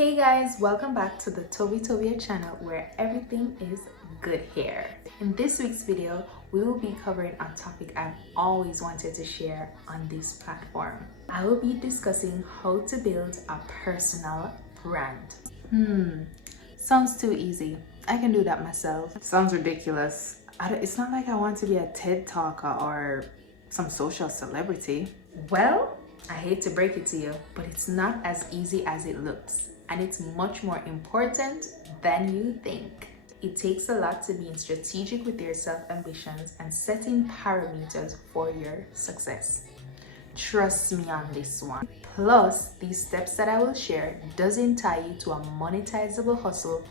Hey guys, welcome back to the Tovia channel where everything is good hair. In this week's video, we will be covering a topic I've always wanted to share on this platform. I will be discussing how to build a personal brand. Sounds too easy. I can do that myself. Sounds ridiculous. It's not like I want to be a TED talker or some social celebrity. Well, I hate to break it to you, but it's not as easy as it looks. And it's much more important than you think. It takes a lot to being strategic with your self-ambitions and setting parameters for your success. Trust me on this one. Plus, these steps that I will share doesn't tie you to a monetizable hustle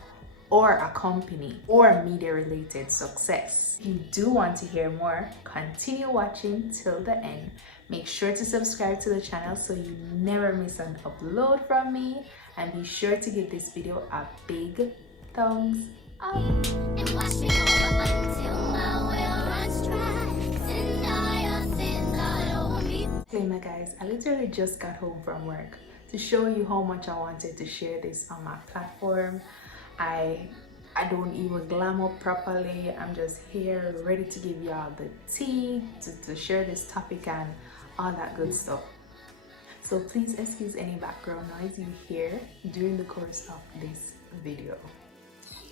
or a company or media-related success. If you do want to hear more, continue watching till the end. Make sure to subscribe to the channel so you never miss an upload from me, and be sure to give this video a big thumbs up. And watch me go until my will runs dry. Disclaimer guys, I literally just got home from work to show you how much I wanted to share this on my platform. I don't even glam up properly. I'm just here ready to give y'all the tea, to share this topic and all that good stuff. So please excuse any background noise you hear during the course of this video.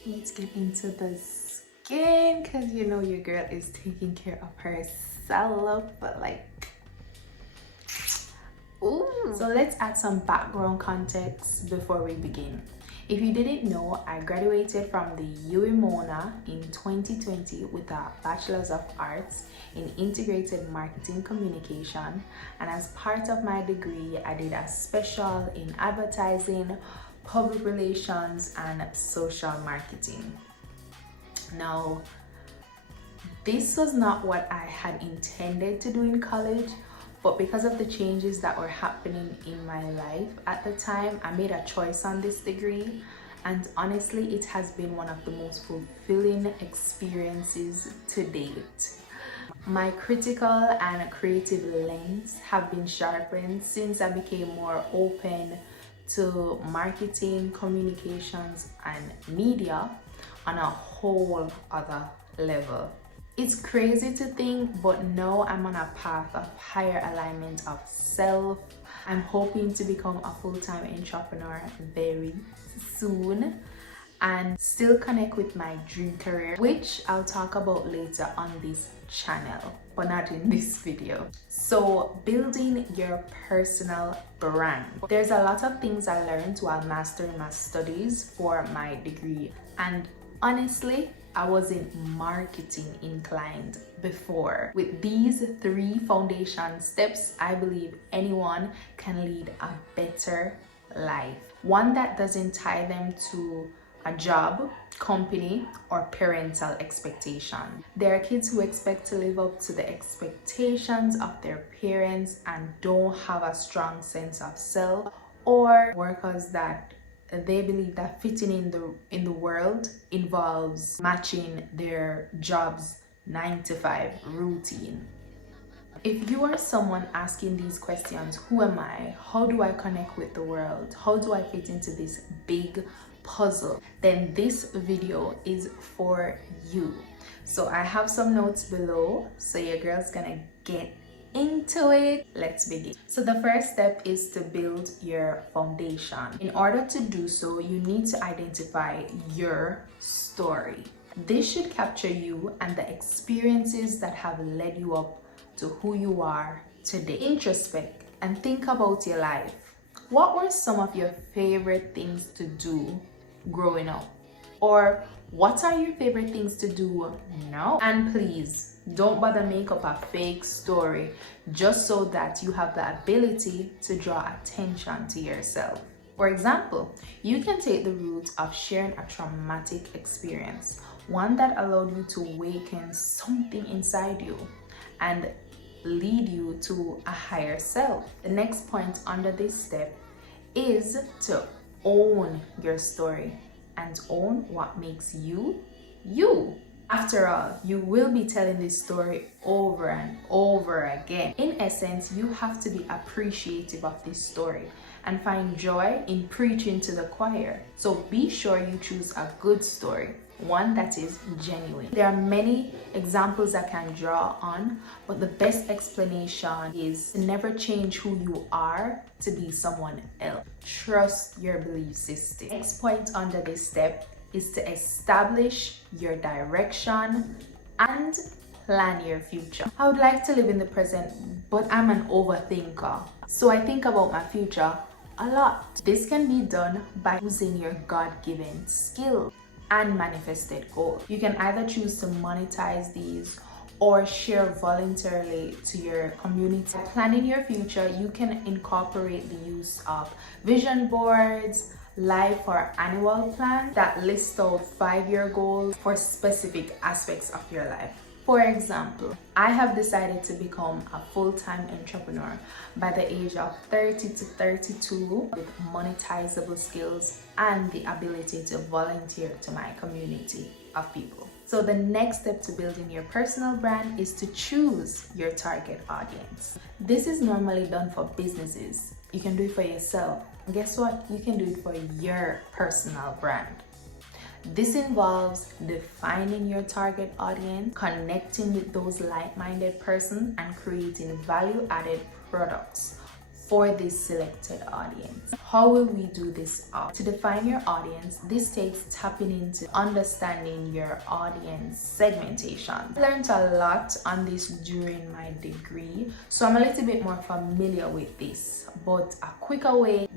Let's get into the skin, because you know your girl is taking care of herself, but like, ooh. So let's add some background context before we begin. If you didn't know, I graduated from the UMona in 2020 with a Bachelor's of Arts in Integrated Marketing Communication, and as part of my degree, I did a special in advertising, public relations, and social marketing. Now, this was not what I had intended to do in college, but because of the changes that were happening in my life at the time, I made a choice on this degree, and honestly, it has been one of the most fulfilling experiences to date. My critical and creative lens have been sharpened since I became more open to marketing, communications, and media on a whole other level. It's crazy to think, but now I'm on a path of higher alignment of self. I'm hoping to become a full-time entrepreneur very soon and still connect with my dream career, which I'll talk about later on this channel, but not in this video. So, building your personal brand. There's a lot of things I learned while mastering my studies for my degree, and honestly, I wasn't marketing inclined before. With these 3 foundation steps, I believe anyone can lead a better life. One that doesn't tie them to a job, company, or parental expectation. There are kids who expect to live up to the expectations of their parents and don't have a strong sense of self, or workers that they believe that fitting in the world involves matching their job's 9-to-5 routine. If you are someone asking these questions, who am I? How do I connect with the world? How do I fit into this big puzzle? Then this video is for you. So I have some notes below, so your girl's gonna get into it. Let's begin. So the first step is to build your foundation. In order to do so, you need to identify your story. This should capture you and the experiences that have led you up to who you are today. Introspect and think about your life. What were some of your favorite things to do growing up? Or what are your favorite things to do now? And please, don't bother make up a fake story just so that you have the ability to draw attention to yourself. For example, you can take the route of sharing a traumatic experience, one that allowed you to awaken something inside you and lead you to a higher self. The next point under this step is to own your story and own what makes you, you. After all, you will be telling this story over and over again. In essence, you have to be appreciative of this story and find joy in preaching to the choir. So be sure you choose a good story, one that is genuine. There are many examples I can draw on, but the best explanation is to never change who you are to be someone else. Trust your belief system. Next point under this step is to establish your direction and plan your future. I would like to live in the present, but I'm an overthinker. So I think about my future a lot. This can be done by using your God-given skill and manifested goal. You can either choose to monetize these or share voluntarily to your community. Planning your future, you can incorporate the use of vision boards, life or annual plans that list out 5-year goals for specific aspects of your life. For example, I have decided to become a full-time entrepreneur by the age of 30 to 32 with monetizable skills and the ability to volunteer to my community of people. So the next step to building your personal brand is to choose your target audience. This is normally done for businesses. You can do it for yourself. And guess what? You can do it for your personal brand. This involves defining your target audience, connecting with those like-minded persons, and creating value-added products for this selected audience. How will we do this? To define your audience, this takes tapping into understanding your audience segmentation. I learned a lot on this during my degree, so I'm a little bit more familiar with this, but a quicker way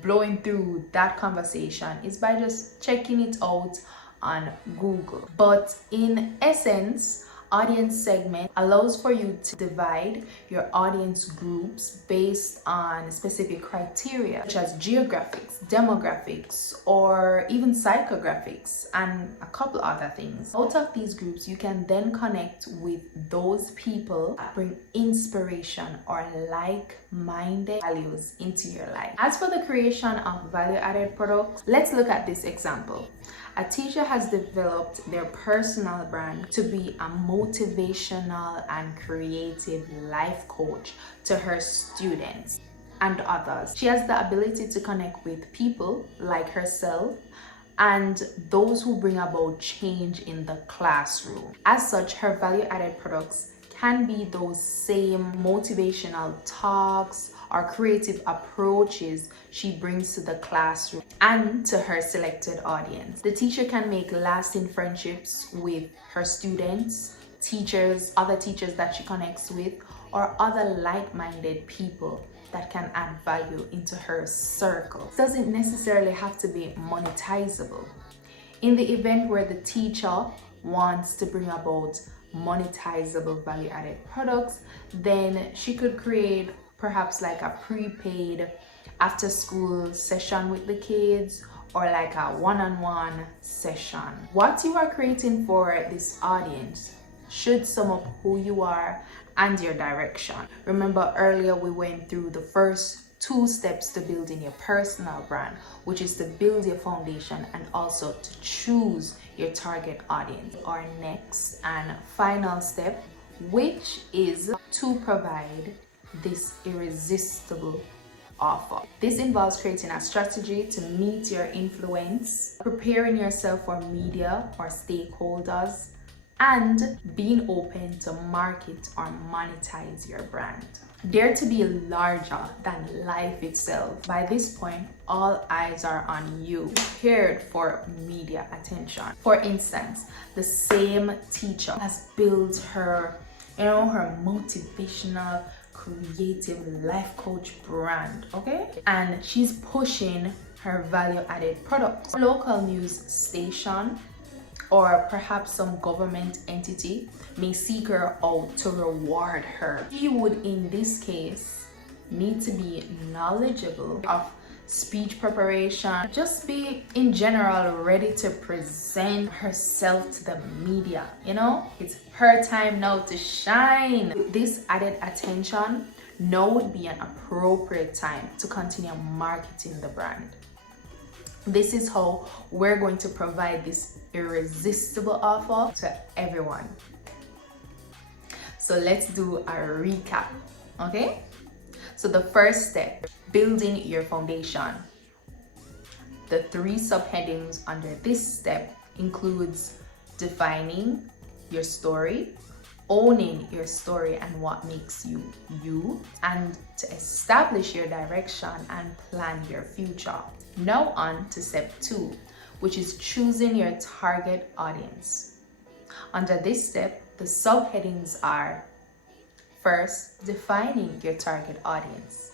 blowing through that conversation is by just checking it out on Google. But in essence, audience segment allows for you to divide your audience groups based on specific criteria such as geographics, demographics, or even psychographics, and a couple other things. Out of these groups, you can then connect with those people that bring inspiration or like-minded values into your life. As for the creation of value-added products, let's look at this example. A teacher has developed their personal brand to be a motivational and creative life coach to her students and others. She has the ability to connect with people like herself and those who bring about change in the classroom. As such, her value-added products can be those same motivational talks or creative approaches she brings to the classroom and to her selected audience. The teacher can make lasting friendships with her students, teachers, other teachers that she connects with, or other like-minded people that can add value into her circle. It doesn't necessarily have to be monetizable. In the event where the teacher wants to bring about monetizable value-added products, then she could create perhaps like a prepaid after-school session with the kids, or like a one-on-one session. What you are creating for this audience should sum up who you are and your direction. Remember earlier we went through the first 2 steps to building your personal brand, which is to build your foundation and also to choose your target audience. Our next and final step, which is to provide this irresistible offer. This involves creating a strategy to meet your influence, preparing yourself for media or stakeholders, and being open to market or monetize your brand. Dare to be larger than life itself. By this point, all eyes are on you, prepared for media attention. For instance, the same teacher has built her, her motivational, creative life coach brand, okay? And she's pushing her value-added products. Local news station or perhaps some government entity may seek her out to reward her. She would, in this case, need to be knowledgeable of speech preparation, just be in general ready to present herself to the media. It's her time now to shine. With this added attention, now would be an appropriate time to continue marketing the brand. This is how we're going to provide this irresistible offer to everyone. So let's do a recap, okay? So the first step, building your foundation. The 3 subheadings under this step includes defining your story, owning your story and what makes you you, and to establish your direction and plan your future. Now on to step 2, which is choosing your target audience. Under this step, the subheadings are: first, defining your target audience,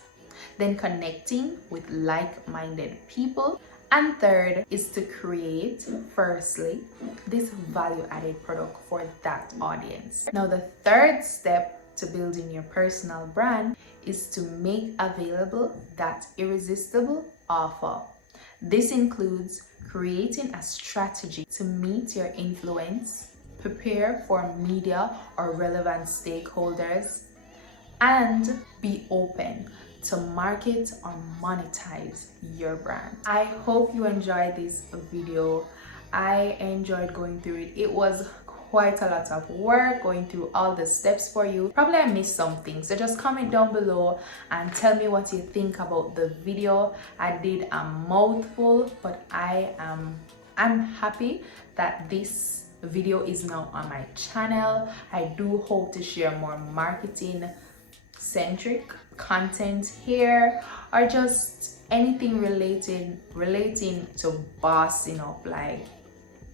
then connecting with like-minded people, and third is to create, firstly, this value-added product for that audience. Now, the third step to building your personal brand is to make available that irresistible offer. This includes creating a strategy to meet your influence, prepare for media or relevant stakeholders, and be open to market or monetize your brand. I hope you enjoyed this video. I enjoyed going through it. It was quite a lot of work going through all the steps for you. Probably I missed some things, so just comment down below and tell me what you think about the video. I did a mouthful, but I'm happy that this video is now on my channel. I do hope to share more marketing centric content here, or just anything relating to bossing up, like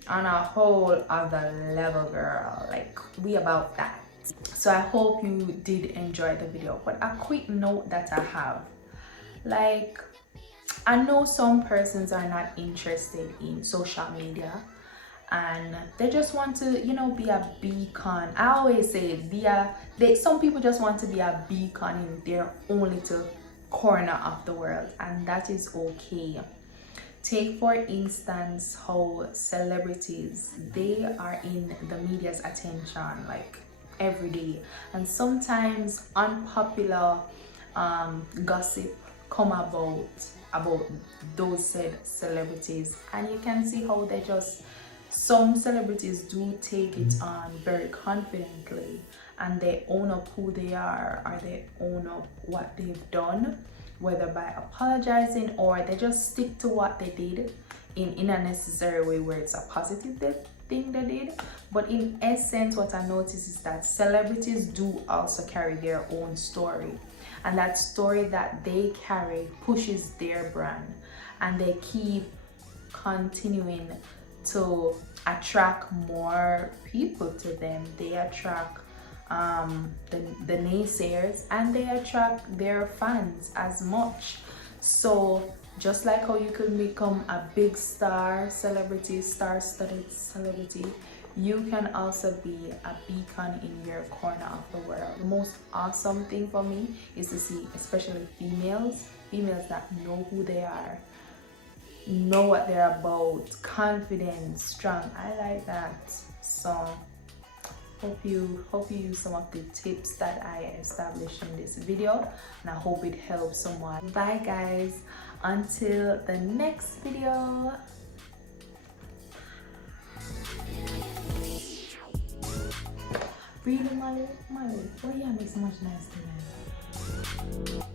on a whole other level, girl. Like, we about that. So I hope you did enjoy the video. But a quick note that I have, like, I know some persons are not interested in social media and they just want to, be a beacon. I always say some people just want to be a beacon in their own little corner of the world, and that is okay. Take for instance how celebrities, they are in the media's attention like every day, and sometimes unpopular gossip come about those said celebrities, and you can see how some celebrities do take it on very confidently, and they own up who they are, or they own up what they've done, whether by apologizing or they just stick to what they did in a necessary way where it's a positive thing they did. But in essence, what I notice is that celebrities do also carry their own story, and that story that they carry pushes their brand, and they keep continuing to attract more people to them. They attract the naysayers, and they attract their fans as much. So just like how you could become a big star-studded celebrity, you can also be a beacon in your corner of the world. The most awesome thing for me is to see, especially females that know who they are, know what they're about, confident, strong. I like that. So hope you use some of the tips that I established in this video, and I hope it helps someone. Bye guys, until the next video. Really, Molly? Oh yeah, makes so much nice tonight.